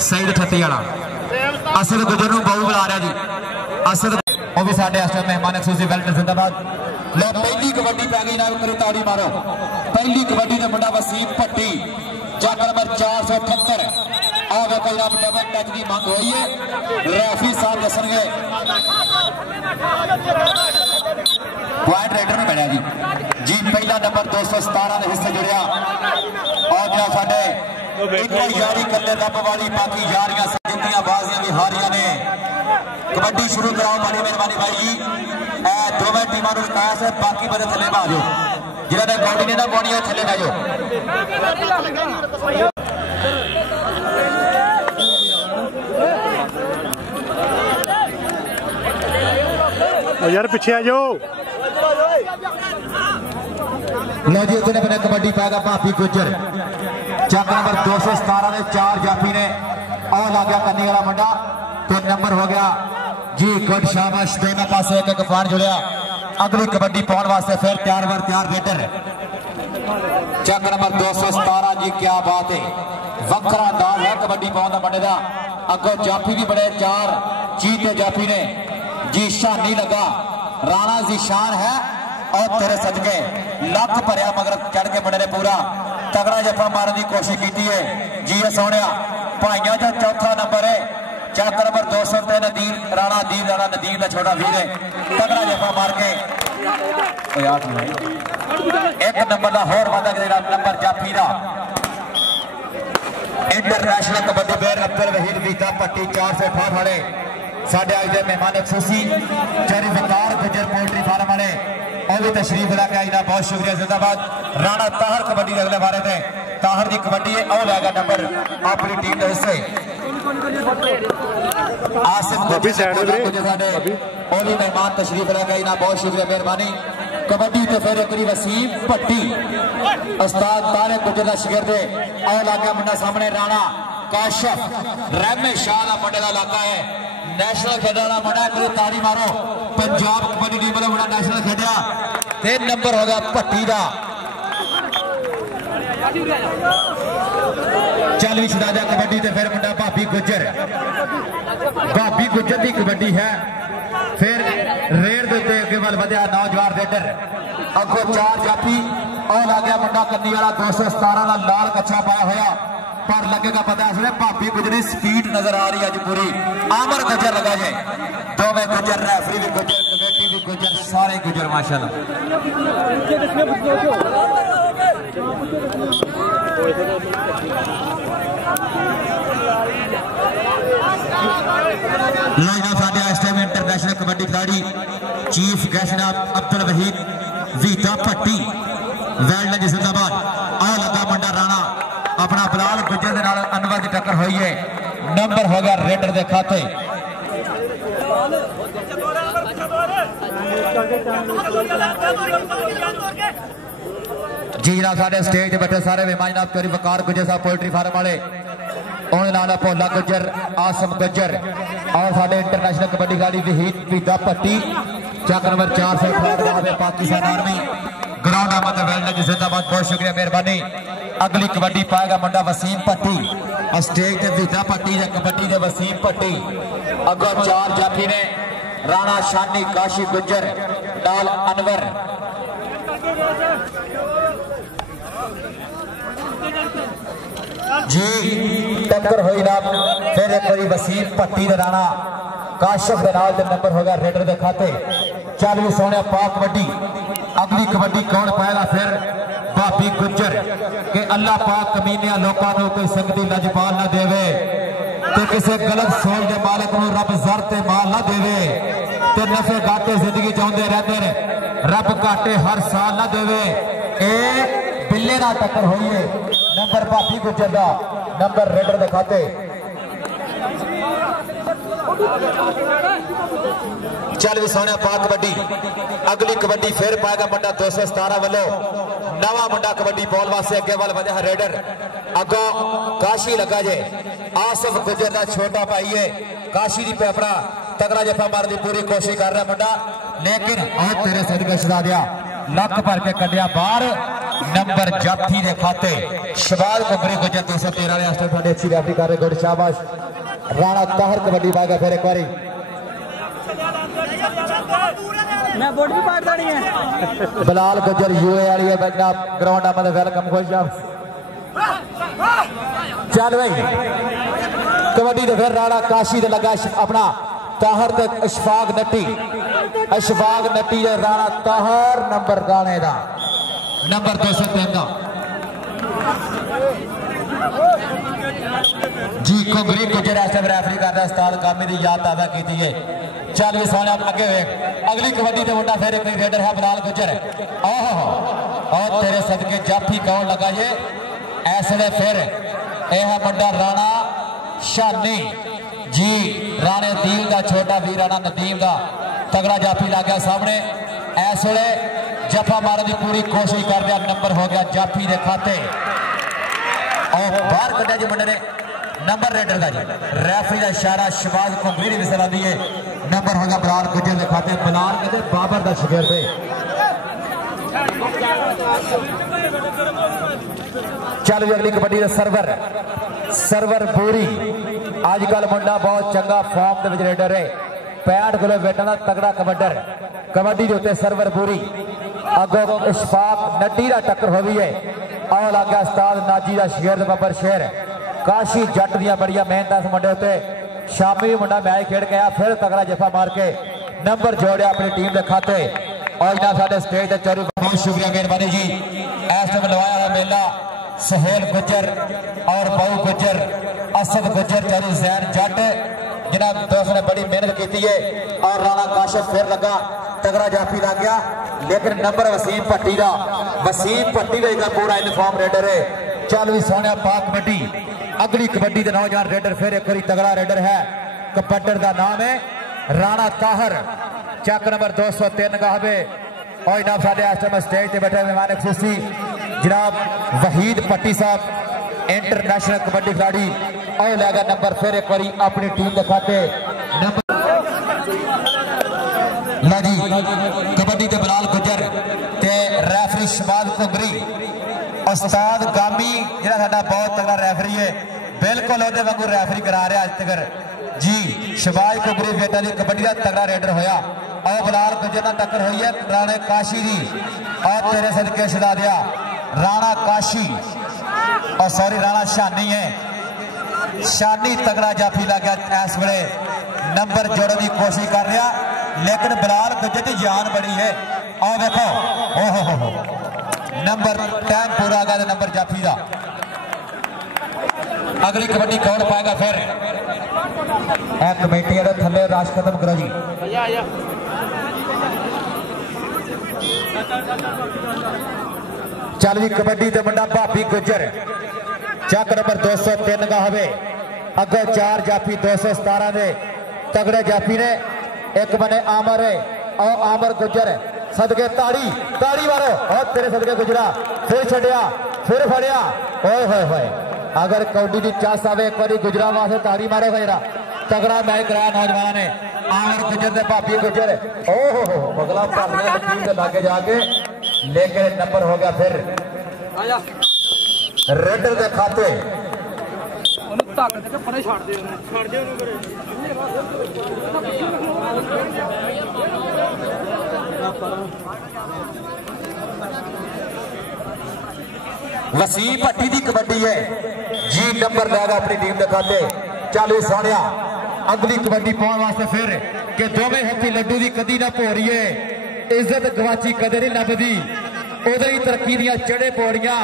सईद ठत्ती वाला असद गुजर बहु बुला रहा जी। असद वो भी साढ़े मेहमान एक्सक्लूसिव वेल्टर जिंदाबाद। लो पहली कबड्डी पै गई ना, करो ताड़ी मारो। पहली कबड्डी का मुंडा वसीम भट्टी चक नंबर 478 आगे कोई ना डबल टच की मंग हुई है, रेफरी साहब दसणगे पॉइंट रेडर में बढ़िया जी। जी पहला नंबर 217 के हिस्से जुड़िया और जो साढ़े यारी करने रब वाली बाकी यारियां जितनी बाजियां भी हारियां ने। कबड्डी शुरू कराओ बड़ी मेहरबानी भाई जी। दोवें टीमों को विकास है, बाकी बड़े थले आ जाओ, जिन्होंने बॉडी नहीं ना बॉडी थले बह जाओ। यार पीछे आ जाओ। लो जी उतने बने कबड्डी पाएगा भापी गुजर चक नंबर 217 ने 4 जाफी ने और ला गया करने वाला मुंडा तो नंबर हो गया जी। गुड शाबाश, दोनों पास एक एक पॉइंट जुड़िया। अगली कबड्डी पाने वास्ते फिर तैयार रेडर चक नंबर 217 जी। क्या बात है, वखरा अंदाज है कबड्डी पाने का मुंडे का। अगो जाफी भी बड़े 4 जीते जाफी ने जी। शानी लगा राणा जी शान है और तेरे सदके लख भरिया मगर चढ़ के मुंडे ने पूरा तगड़ा जफा मारने की कोशिश की है जी। सोने भाइयों का चौथा नंबर है चक नंबर 203 नदीर राणा नदीर का छोटा वीर है, तगड़ा जफा मार के एक नंबर का होर वादा नंबर जाफी का। इंटरनेशनल कबड्डी प्लेयर अब्दुल वहीद बीता पट्टी 468 वाले साढ़े आज के मेहमान एक्सक्लूसिव चेरी वकार गुजर पोल्ट्री फार्म वाले और भी तशरीफ लैके आई। बहुत शुक्रिया जिंदाबाद। राणा ताहर कबड्डी अगले बारे थे ताहर की कबड्डी है और लैगा नंबर अपनी टीम के हिस्से। आसिफ ओली मेहमान तशरीफ लैके आई। बहुत शुक्रिया मेहरबानी। कबड्डी तो फिर एक वसीम भट्टी उस्ताद तारे गुजर का शिगिरद और लागे मुंडा सामने राणा काशफ रहमे शाह का मुंडे का इलाका है। नेशनल खेलने वाला मुंडा कोई ताड़ी मारो। पंजाब कबड्डी टीम वाला मुंडा नेशनल खेलिया ते नंबर होगा भट्टी का। चल भी छुड़ा दिया कबड्डी ते फिर मुंडा भाभी गुजर की कबड्डी है। फिर रेड के अगे वाल वधिया नौजवान रेडर अगो 4 जाफी और आ गया मुंडा कन्नी वाला 217 का लाल कच्छा पाया होया पर लगेगा पता है भाभी गुजर स्पीड नजर आ रही है अज पूरी। आमर गुजर लगा जाए दोवें गुजर रेफरी भी गुजर कमेटी भी गुजर सारे गुजर माशाल्लाह। इंटरनेशनल कबड्डी खिलाड़ी चीफ गेस्ट अब्दुल वहीद वीता भट्टी वेल्ड जिंदाबाद। आ लगा मुंडा राणा अपना बिलाल गुजर के नाल अनवर की टक्कर हुई है, नंबर हो गया रेडर के खाते। जी जनाब साढ़े स्टेज पे बैठे सारे मेहमान जनाब करी वकार गुजर साहब पोल्ट्री फार्म वाले उन्होंने भोला गुजर आसम गुजर और साढ़े इंटरनेशनल कबड्डी खिलाड़ी Waheed Vita Bhatti Chak number 468 Pakistan army ground Ahmad वेल्ड जिंदाबाद। बहुत शुक्रिया मेहरबानी। अगली कबड्डी पाएगा मुंडा वसीम भट्टी स्टेज ते वीता भट्टी या कबड्डी दे वसीम भट्टी अगो 4 जाफी ने राणा शानी काशी गुजर नाल अनवर। जी टक्कर हुई ना फिर एक बारी वसीम भट्टी दे राणा काशफ दे नाल नंबर हो गया रेडर दे खाते। चल भी सोने पाक कबड्डी अगली कबड्डी कौन पाएगा फिर भाभी गुजर के अल्लाह पाक कमीनिया लोगों को कोई संगति लजपाल ना देवे ते किसी गलत सोच के मालिक को रब जर ते माल ना देवे ते नफे घाटे जिंदगी चाहते रहते रब घाटे हर साल ना देवे। ए बिल्ले ना टक्कर हुई है नंबर भाभी गुजर का नंबर रेडर दिखाते। चल भी सोने पा कबड्डी अगली कबड्डी फिर पाएगा मुंडा 217 वालों नवा मुंडा कबड्डी बॉल वास्ते अगे वाल वजह रेडर अगो काशी लगा जे आसिफ गुजर का छोटा भाई है काशी की पे अपना तगड़ा जफा मारने की पूरी कोशिश कर रहा मुंडा लेकिन आज तेरे सदके छुड़ा दिया लक भर के कटिया बाहर नंबर जाफी के खाते शबाज कुमरी गुजर 213 ने आस्टर थोड़ी अच्छी रेफरी कर रहे गुड शाबाश राणा ताहर कबड्डी पाएगा फिर एक बारी बिलाल गुजर यूए वाली है बंदा ग्राउंड में वेलकम खुश चल भाई कबड्डी तो फिर राणा काशी दे लगा अपना ताहर ते अशफाक नट्टी राणा ताहर नंबर गाने दा नंबर 203 का जी कुंगरी गुजर ऐसे रेफरी करता उस्ताद कामी की याद ताजा की है चल भी सोने अगे हुए अगली कबड्डी से मुंडा फिर एक रेडर है बिलाल गुजर और तेरे सदके जाफी कौन लगा ये ऐसे फिर यह मुंडा राणा शानी जी राणे दील का छोटा वीर राणा नदीम का तगड़ा जाफी लग गया सामने इस वे जफा मारने की पूरी कोशिश कर दिया नंबर हो गया जाफी के खाते और बाहर कटा जी मुंडे ने नंबर रेडर का जी रेफरी का इशारा शबाज कुंगरी की विसल आती है नंबर हो गया बिलाल गुजर के खाते बिलाल कहते बाबर का शिगर पे चल अगली कबड्डी का सरवर पूरी आजकल मुंडा बहुत चंगा फॉर्म के रेडर है 65 किलो वेटा का तगड़ा कबड्डर कबड्डी के उत्ते सरवर पूरी अगो इशफाक नड्डी का टक्कर हो गई है और लग गया उस्ताद नाजी का शेर बबर शेर काशी जट दियां बड़िया मेहनत मुंडे उत्ते शामी भी मुंडा मैच खेड के आया फिर तगड़ा जफा मार के नंबर जोड़िया अपनी टीम के खाते और जनाब साडे स्टेज ते चौरी बहुत शुक्रिया मेहरबानी जी इस टाइम लवाया हुआ मेला सहेल गुजर और बहु गुजर असद गुजर चौरी जैन जट जनाब दोस्त ने बड़ी मेहनत की है और राणा काशिफ फिर लगा तगड़ा जाफी लग गया लेकिन नंबर वसीम भट्टी का पूरा यूनिफॉर्म रेडर है चल भी सोने पाक कबड्डी अगली कबड्डी के नौजवान रेडर फिर एक बार तगड़ा रेडर है कबड्डर का नाम है राणा ताहर चक नंबर 203 का हवे और जनाब साडे इस टाइम स्टेज पे बैठे मेहमान खुशी जनाब वहीद भट्टी साहब इंटरनेशनल कबड्डी खिलाड़ी और लगा नंबर फिर एक बार अपनी टीम के खाते कबड्डी के बिलाल गुजर ते रेफरी शबाज कुंगरी उस्ताद गामी जिहड़ा साडा बहुत तगड़ा रेफरी है बिल्कुल ओदे वांगू रेफरी करा रहा अज तक जी शबाज कुंगरी बेटा जी कबड्डी का तगड़ा रेडर होया और बिलाल गुजर नाल टक्कर हुई है राणे काशी दी और तेरे सदके छड़ा दिया राणा काशी और सॉरी राणा शानी है शानी तगड़ा जाफी लग गया इस वे नंबर जोड़ने की कोशिश कर रहा लेकिन बिलाल गुजर की जान बड़ी है और देखो ओहो नंबर टाइम पूरा आ गया नंबर जाफी का अगली कबड्डी कौन पाएगा फिर कमेटी थले राश खत्म करो जी चल जी कबड्डी ते मुंडा भाभी गुजर चक नंबर 203 का हवे अगो 4 जाफी 217 दे तगड़े जाफी ने एक बने आमर है और आमर गुजर सदके ताड़ी मारो और तेरे सदके गुजरा फिर छड़िया फिर फड़िया ओए होए होए अगर कौडी की चास आवे एक बार गुजरा वास्ते ताड़ी मारो मेरा तगड़ा मैच कराया नौजवान ने आमर गुजर दे भाभी गुजर ओहो बगला भरने टीम के लागे जाके लेकिन नंबर हो गया फिर रेडर के खाते वसीम भट्टी की कबड्डी है जी नंबर लेगा अपनी टीम के खाते चल सोनिया अगली कबड्डी पाने वास्ते फिर कि दोवें हथी लड्डू की कदी ना भोरीए इज्जत गवाची कदे नहीं लभदी उदे ही तरक्की दियां चढ़े पौड़ियां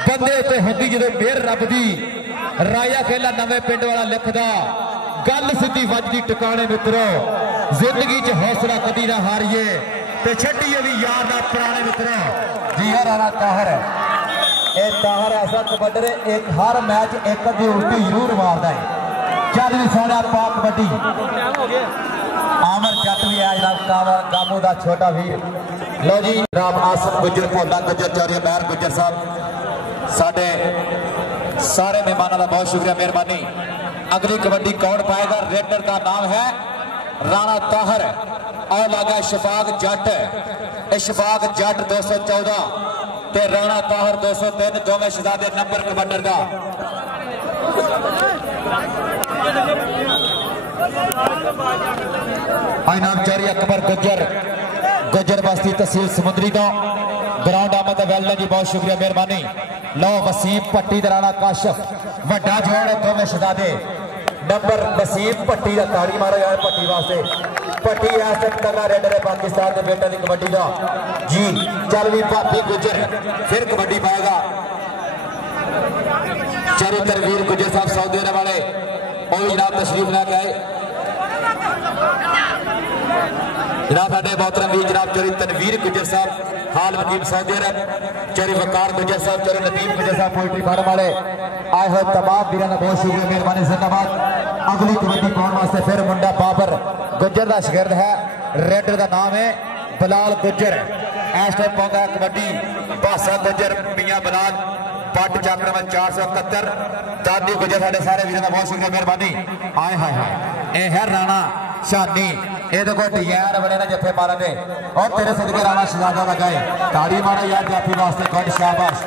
बंदे उत्ते होंदी जदों मेहर रब दी राया खेला नवें पिंड वाला लिखदा गल सिद्धी वजदी टिकाणे मित्रो जिंदगी च हौसला कदी ना हारिए ते छड्डीए भी यार दा पुराने मित्रो जी राणा ताहर ताहर ऐसा कबड्डर एक हर मैच एक अद्धी उल्टी जरूर मारदा है चल भी सोना पाक कबड्डी आमर जट भी है जनाब गामू का छोटा वीर लो जी राम आसम गुजर भोला गुजर चौरिया महर गुजर साहब साडे सारे मेहमानों का बहुत शुक्रिया मेहरबानी अगली कबड्डी कौन पाएगा रेडर का नाम है राणा ताहर और लगा इशफाक जट 214 ते राणा ताहर 203 दोवें शहजादे नंबर कमांडर का इनामचारी अकबर गुजर बस्ती तहसील समुद्री का ग्राउंड आमद वेल जी बहुत शुक्रिया मेहरबानी। लो वसीम पट्टी राणा काशफ वड्डा जोड़ दोवें शहजादे नंबर वसीम पट्टी का ताड़ी मारो यार पट्टी वास्ते पट्टी ऐसा तगड़ा रेडर है पाकिस्तान के बेटा की कबड्डी का जी। चल भी भाभी गुजर फिर कबड्डी पाएगा चरित्रवीर गुजर साहब सऊदी अरब वाले और जनाब तशरीफ लेके आए जनाब साडे मोहतरम भी जनाब चरित्रवीर गुजर साहब हाल वकील सऊदी अरब चरी वकार गुजर साहब चरी नदीम गुजर साहब पोल्ट्री फार्म वाले आए हुए तमाम वीरों का बहुत शुक्रिया मेहरबानी। जिंदाबाद। अगली कबड्डी पाने वास्ते फिर मुंडा बाबर गुजर का शागिर्द है रेडर का नाम है बिलाल गुजर इस टाइम पाता है कबड्डी भाषा गुजर मियां बिलाल पट चक नंबर 471 दादी गुजर साडे सारे वीरों का बहुत शुक्रिया मेहरबानी। आए हाय हाय यह है राणा शानी ये देखो डिजाइन बने ना जफे मारा ने और तेरे सदके राणा शहजादा लगाए ताड़ी मारा यार जाफी वास्ते गुड शाबाश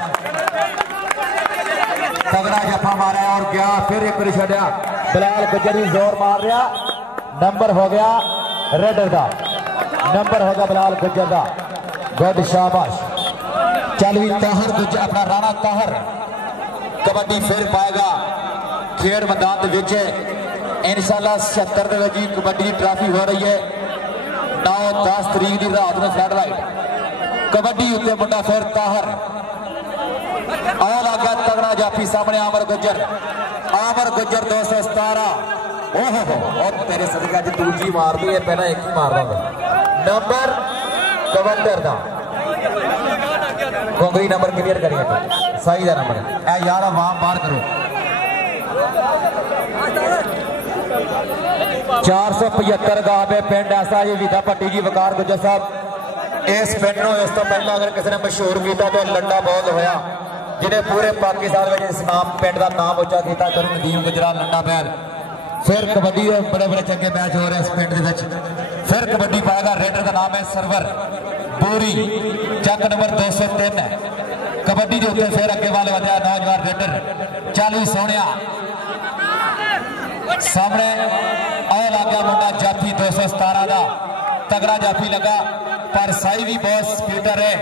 तगड़ा जफा मारा और गया फिर एक बार छड़िया बिलाल गुजर भी जोर मार रहा नंबर हो गया रेडर का नंबर होगा बिलाल गुजर का गुड शाबाश। चल भी ताहर गुजर अपना राणा ताहर कबड्डी फिर पाएगा खेड मैदान इंशाल्लाह 76 की कबड्डी की ट्रॉफी हो रही है 9-10 तरीक की रात में फ्लड लाइट कबड्डी उत्ते मुंडा फिर ताहर आ गया तगड़ा जाफी सामने आमर गुजर 217 ओहो और तेरे सदका च दूजी मार दी है पहला एक ही मार रहा नंबर कमांडर का गोगरी नंबर क्लियर करिए सही का नंबर है यार वाम बाहर करो 475 गावे पिंड ऐसा जी विधा भट्टी जी वकार गुजर साहब इस पिंड को इस तो पहला अगर किसी ने मशहूर किया तो लंडा बहुत होया जिन्हें पूरे पाकिस्तान में इस नाम पिंड का नाम उच्चा किया करो नदीम गुजरा लंडा बैल फिर कबड्डी बड़े बड़े चंगे मैच हो रहे इस पिंड के फिर कबड्डी पाएगा रेडर का नाम है सरवर बोरी चक नंबर 203 कबड्डी के उत्ते फिर अगे वाले वजह नौजवान रेडर चालू सोने सामने आ लग गया मुंडा जाफी 217 का तगड़ा जाफी लगा पर साई भी बहुत स्पीडर है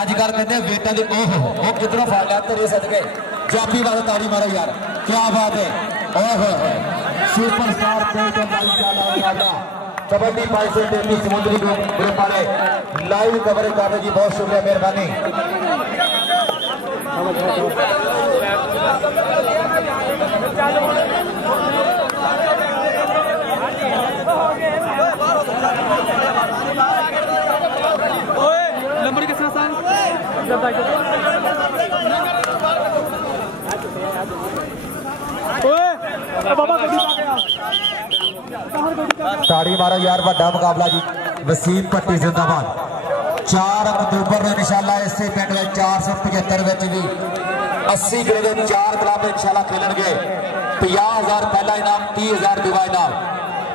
अजकल कहते बेटा के ओह किधरों फड़ लिया तेरे सदके जाफी वाले ताड़ी मारो यार क्या बात है ओह सुपरस्टार कबड्डी 533 समुद्री ग्रुप वाले लाइव कवरेज कर जी बहुत शुक्रिया मेहरबानी। नंबर के साथ ताड़ी मारो यार बड़ा मुकाबला जी वसीम पट्टी जिंदाबाद 4 अक्तूबर को इंशाल्लाह इसे पिंड में 475 भी 80 किलो के 4 क्लब इंशाल्लाह खेलणगे 50,000 पहला इनाम 30,000 दूसरा इनाम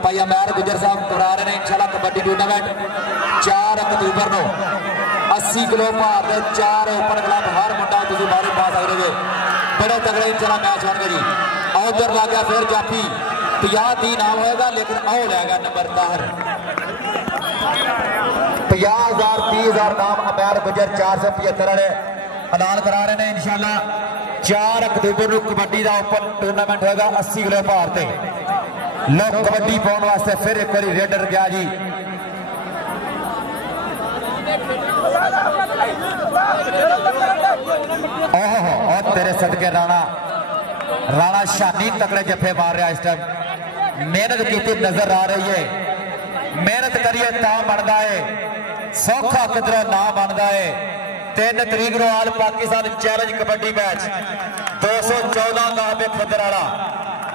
भाई अमैर गुजर साहब करा रहे हैं इंशाल्लाह कबड्डी टूर्नामेंट 4 अक्तूबर को 80 किलो भार के 4 ओपन क्लब हर मुंडा तुम बाहर पा सकते हो बड़े तगड़े इंशाल्लाह मैच होंगे जी। उधर लग गया फिर जाफी 50 नाम होएगा लेकिन आओ ले गया नंबर ताहर 50,000 30,000 नाम अमैर गुजर 475 वाले ऐलान करा रहे हैं इंशाल्लाह 4 अक्तूबर को कबड्डी का ओपन टूर्नामेंट होगा 80 किलो भार से लोग कबड्डी पाने वास्ते फिर एक बार रेडर गया जी ओह तेरे सदके राणा शानी तकड़े जफे मार रहा इस टाइम मेहनत की नजर आ रही है मेहनत करिए ता बनता है सौखा किधरों ना बनता है 3 तरीक को आल पाकिस्तान चैलेंज कबड्डी मैच 214 का खदर वाला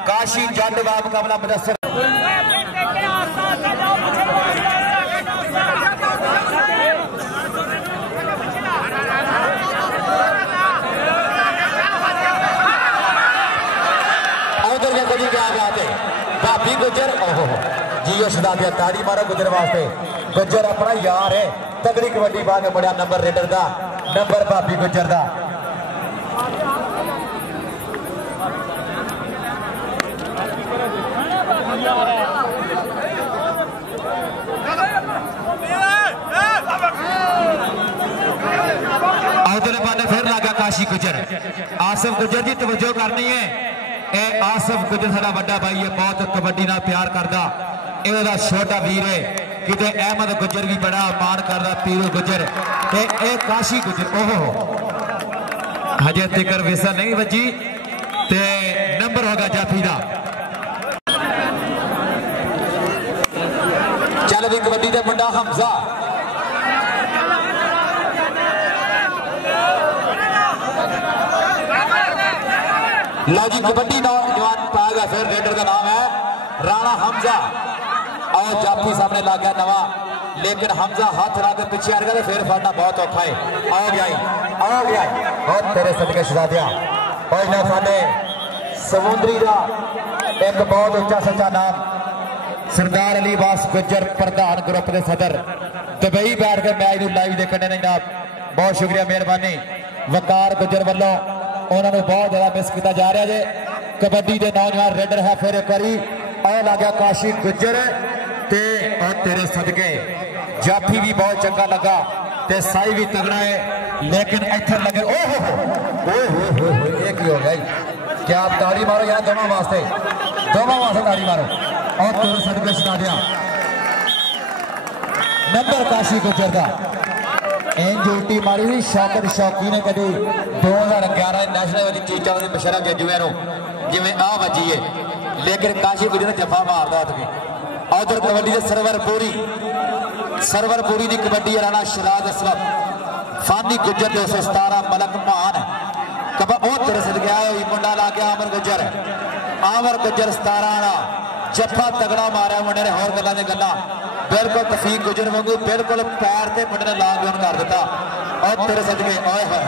काशी जंड का मुकाबला मुदस्सिर भाभी गुजर ओहो जी शहजादिया ताड़ी मारो गुजर वास्ते गुजर अपना यार है तगड़ी कबड्डी पा के मुड़िया नंबर रेडर का नंबर भाभी गुजर दा उधर पाने फिर लगा काशी गुजर आसिफ गुजर की तवज्जो करनी है। ए आसिफ गुजर साडा बड़ा भाई है, बहुत कबड्डी ना प्यार करता। इहदा छोटा वीर है किते अहमद गुजर भी बड़ा मान करता पीरू गुजर ते ए काशी गुजर ओहो हजे तिकर विसा नहीं बजी ते नंबर होगा जाफी दा। चल भी कबड्डी दे मुंडा हमजा लो जी कबड्डी नौजवान पाएगा फिर रेडर का नाम है राणा हमजा और जाफी सामने ला गया नवा, लेकिन हमजा हाथ ला के पीछे आ गया फिर फड़ना बहुत औखा है। आओ गया बहुत तेरे सदके शहजादिया पहुंचना साडे समुद्री का एक बहुत उच्चा सच्चा नाम सरदार अली बास गुजर प्रधान ग्रुप के सदर दुबई बैठ के मैच लाइव देखने ने जनाब बहुत शुक्रिया मेहरबानी वकार गुजर वालों उन्होंने बहुत ज्यादा मिस किया जा रहा है। कबड्डी के नौजवान रेडर है फिर एक बारी और लग गया काशी गुजर ते और तेरे सदके जाफी भी बहुत चंगा लगा ते साई भी तगड़ा है, लेकिन इधर लगे ओहो एक ही हो गया। क्या आप ताड़ी मारो यार दोनों वास्ते ताड़ी मारो और तेरे सदके सुना दिया नंबर काशी गुजर का इंज उल्टी मारी थी शौकत शौकी ने कभी 2011 नेशनल वाली चीचा मशरा जजुए जिमें आ बजी है, लेकिन काशी गुजर ने जफा मारदा उधर कबड्डी से सरवरपुरी की कबड्डी राणा शराज असलम फानी गुजर 217 मलक मान तेरे सद गया मुंडा ला गया आमर गुजर 17 जफा तगड़ा मारा मुंडे ने होर गल्लां दी गल्लां बिल्कुल तफीक गुजर वांगू बिल्कुल पैर से मुंडे ने लाग ऑन कर दिता और तेरे सदके ओए होए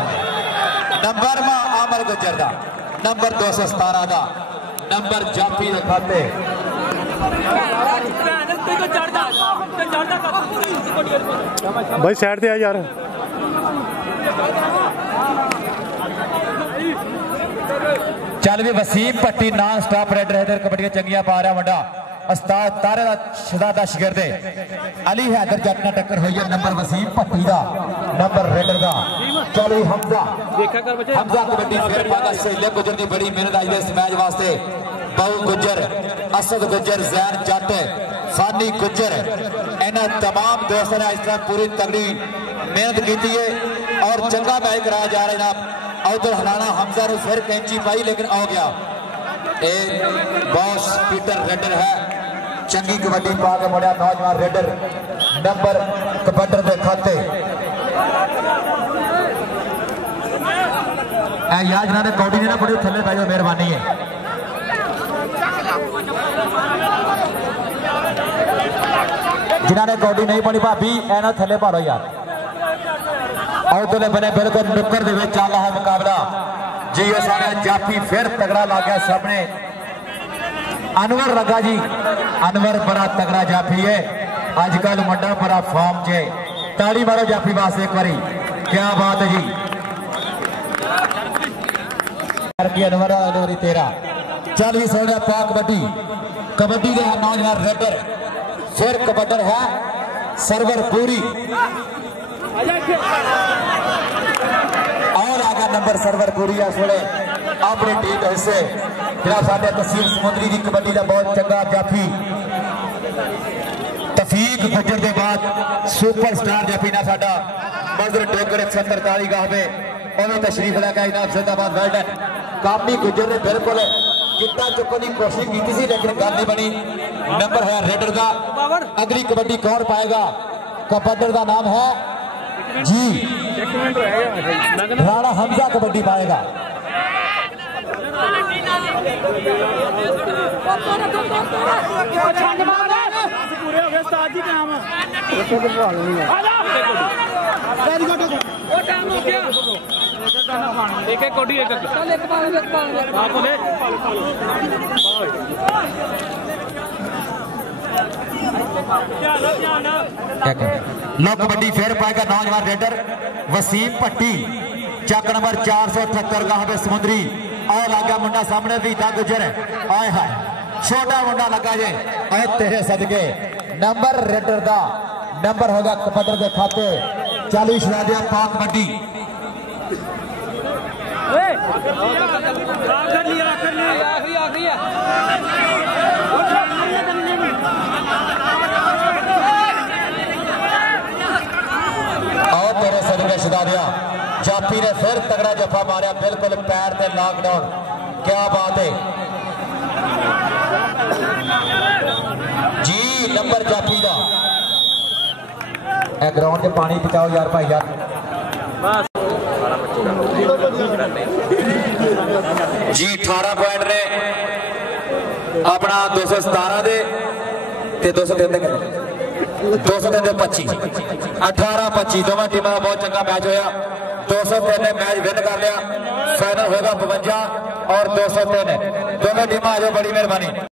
नंबर मां आमर गुजर दा नंबर 217 दा नंबर जाफी दे खाते भाई साइड ते आ यार चल भी वसीम पट्टी नॉन स्टॉप रेडर है कबड्डी चंगिया पा रहा मुंडा उस्ताद तारे दा शहजादा शिगिरद अली हैदर जट नाल टक्कर हुई है नंबर वसीम पट्टी दा नंबर रेडर दा। चल भी हमजा कबड्डी फिर पागा सहेले गुजर दी बड़ी मेहनत आई है इस मैच वास्ते बहु गुजर असद गुजर जैन जट फानी गुजर इन्होंने तमाम दोस्तों ने इस तरह पूरी तगड़ी मेहनत की है और चंगा मैच कराया जा रहा है। उधर हराना हमजा ने फिर कैंची पाई लेकिन आ गया बॉस पीटर रेडर है चंगी कबड्डी पा के मुड़िया नौजवान रेडर नंबर कबड्डर के खाते यार जिन्होंने कौड़ी नहीं ना पड़ी थले भाई मेहरबानी है। जिन्होंने कौडी नहीं पड़ी भाभी एना थले भारो यार उधरले बने बिल्कुल नुक्कर दे विच चल रहा है मुकाबला जी सारे जाफी फिर तगड़ा ला गया सामने अनवर लगा जी अनवर बड़ा तगड़ा जाफी है अजकल मुंडा बड़ा फॉर्म च ताड़ी मारो जाफी वास्ते एक बारी क्या बात है जी अनवर तेरा चल ही सोने पा कबड्डी के नौजवान रेडर फिर कबड्डर है सरवरपुरी और आगे नंबर सरवरपुरी है अपनी टीम हिस्से जरा साढ़े तहसील समुद्री की कबड्डी का बहुत चंगा जाफी तफीक गुजर के बाद सुपर स्टार जाफी ना साडा मंजर डोगर 143 गाहवे उन्होंने तशरीफ लैके इनाम जिंदाबाद वेल्डन कामी गुजर ने बिल्कुल कितना चुकने की कोशिश की थी लेकिन गल नहीं बनी। नंबर है रेडर का अगली कबड्डी कौन पाएगा कबड्डर का नाम है जी राणा हमजा कबड्डी पाएगा। लो कबड्डी फिर पाएगा नौजवान रेडर वसीम भट्टी, चक नंबर 478 गांव समुद्री। और लगा मुंडा सामने रीता गुजर, आए हाय छोटा मुंडा लगा जे। आए तेरे सदके नंबर रेडर का नंबर होगा कबड्डर के खाते 40 छुड़ा दिया पा कबड्डी। और तेरे सदके छुड़ा दिया। जाफी ने फिर तगड़ा जफा मारा, बिल्कुल पैर से लॉकडाउन। क्या बात है जी, नंबर जाफी का। ग्राउंड से पानी पिचाओ यार भाई यार। जी 18 पॉइंट ने अपना 217 दे 203 दे 203 दे 25 18-25 दोनों टीमों का बहुत चंगा मैच होया। 203 ने मैच विन कर लिया। फाइनल होगा 52 और 203। दोनों टीम आज बड़ी मेहरबानी।